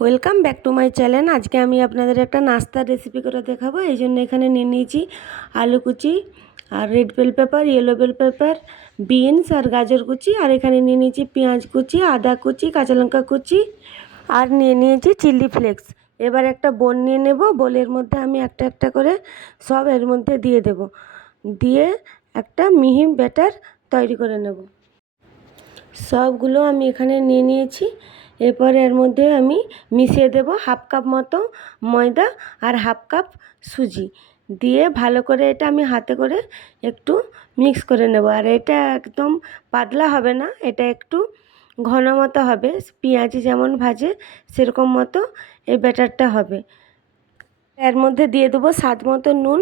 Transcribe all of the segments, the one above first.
Welcome back to my channel. আজকে আমি আপনাদের একটা নাস্তার রেসিপি করে দেখাবো। এই জন্য এখানে নিয়ে নিয়েছি আলু কুচি আর red bell pepper, yellow bell pepper, beans আর গাজর কুচি। আর এখানে নিয়ে নিয়েছি পেঁয়াজ কুচি, আদা কুচি, কাঁচা লঙ্কা কুচি আর নিয়ে নিয়েছি চিলি ফ্লেক্স। এবার একটা বোল নিয়ে নেব। বোলের মধ্যে আমি একটা একটা করে সব এর মধ্যে দিয়ে দেব, দিয়ে একটা মিহি ব্যাটার তৈরি করে নেব। সবগুলো আমি এখানে নিয়ে নিয়েছি। এরপর এর মধ্যে আমি মিশিয়ে দেব হাফ কাপ মতো ময়দা আর হাফ কাপ সুজি, দিয়ে ভালো করে এটা আমি হাতে করে একটু মিক্স করে নেব। আর এটা একদম পাতলা হবে না, এটা একটু ঘন মতো হবে, পেঁয়াজি যেমন ভাজে সেরকম মতো এই ব্যাটারটা হবে। এর মধ্যে দিয়ে দেবো স্বাদ মতো নুন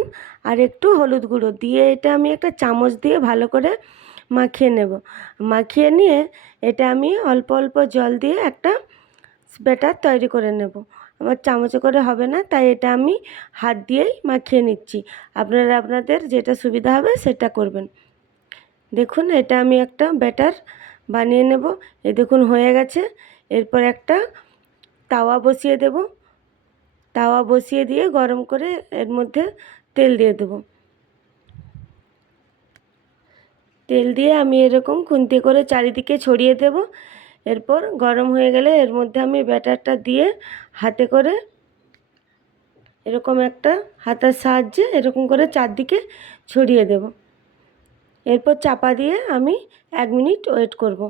আর একটু হলুদ গুঁড়ো, দিয়ে এটা আমি একটা চামচ দিয়ে ভালো করে মাখিয়ে নেব। মাখিয়ে নিয়ে এটা আমি অল্প অল্প জল দিয়ে একটা ব্যাটার তৈরি করে নেব। আমার চামচে করে হবে না, তাই এটা আমি হাত দিয়েই মাখিয়ে নিচ্ছি। আপনারা আপনাদের যেটা সুবিধা হবে সেটা করবেন। দেখুন এটা আমি একটা ব্যাটার বানিয়ে নেব। এই দেখুন হয়ে গেছে। এরপর একটা তাওয়া বসিয়ে দেব। তাওয়া বসিয়ে দিয়ে গরম করে এর মধ্যে তেল দিয়ে দেবো। তেল দিয়ে আমি এরকম খুন্তি করে চারিদিকে ছড়িয়ে দেব। এরপর গরম হয়ে গেলে এর মধ্যে আমি ব্যাটারটা দিয়ে হাতে করে এরকম একটা হাতার সাহায্যে এরকম করে চারদিকে ছড়িয়ে দেব। এরপর চাপা দিয়ে আমি 1 মিনিট ওয়েট করব।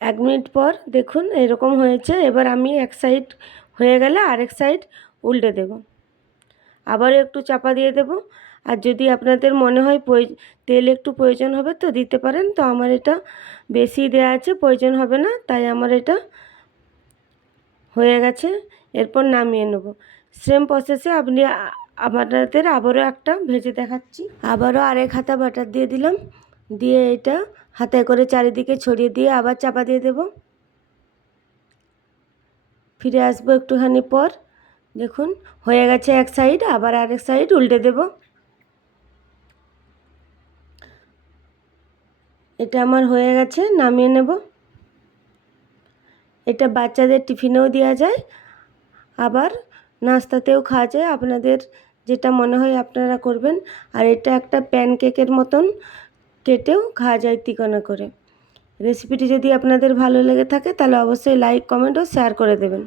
1 মিনিট পর দেখুন এরকম হয়েছে। এবার আমি এক সাইড হয়ে গেলে আরেক সাইড উল্টে দেব। আবার একটু চাপা দিয়ে দেব। আর যদি আপনাদের মনে হয় তেল একটু প্রয়োজন হবে তো দিতে পারেন, তো আমার এটা বেশি দেওয়া আছে, প্রয়োজন হবে না, তাই আমার এটা হয়ে গেছে। এরপর নামিয়ে নেব। সেম প্রসেসে আপনি আপনাদের আবারও একটা ভেজে দেখাচ্ছি। আবারও আরেক হাতা বাটার দিয়ে দিলাম, দিয়ে এটা হাতে করে চারিদিকে ছড়িয়ে দিয়ে আবার চাপা দিয়ে দেব। ফিরে আসবো একটুখানি পর। দেখুন হয়ে গেছে এক সাইড, আবার আরেক সাইড উল্টে দেব। এটা আমার হয়ে গেছে, নামিয়ে নেব। এটা বাচ্চাদের টিফিনেও দেওয়া যায়, আবার নাস্তাতেও খাওয়া যায়, আপনাদের যেটা মনে হয় আপনারা করবেন। আর এটা একটা প্যানকেকের মতন কেটেও খাওয়া যায় তিকোনা করে। রেসিপিটি যদি আপনাদের ভালো লেগে থাকে তাহলে অবশ্যই লাইক, কমেন্ট ও শেয়ার করে দেবেন।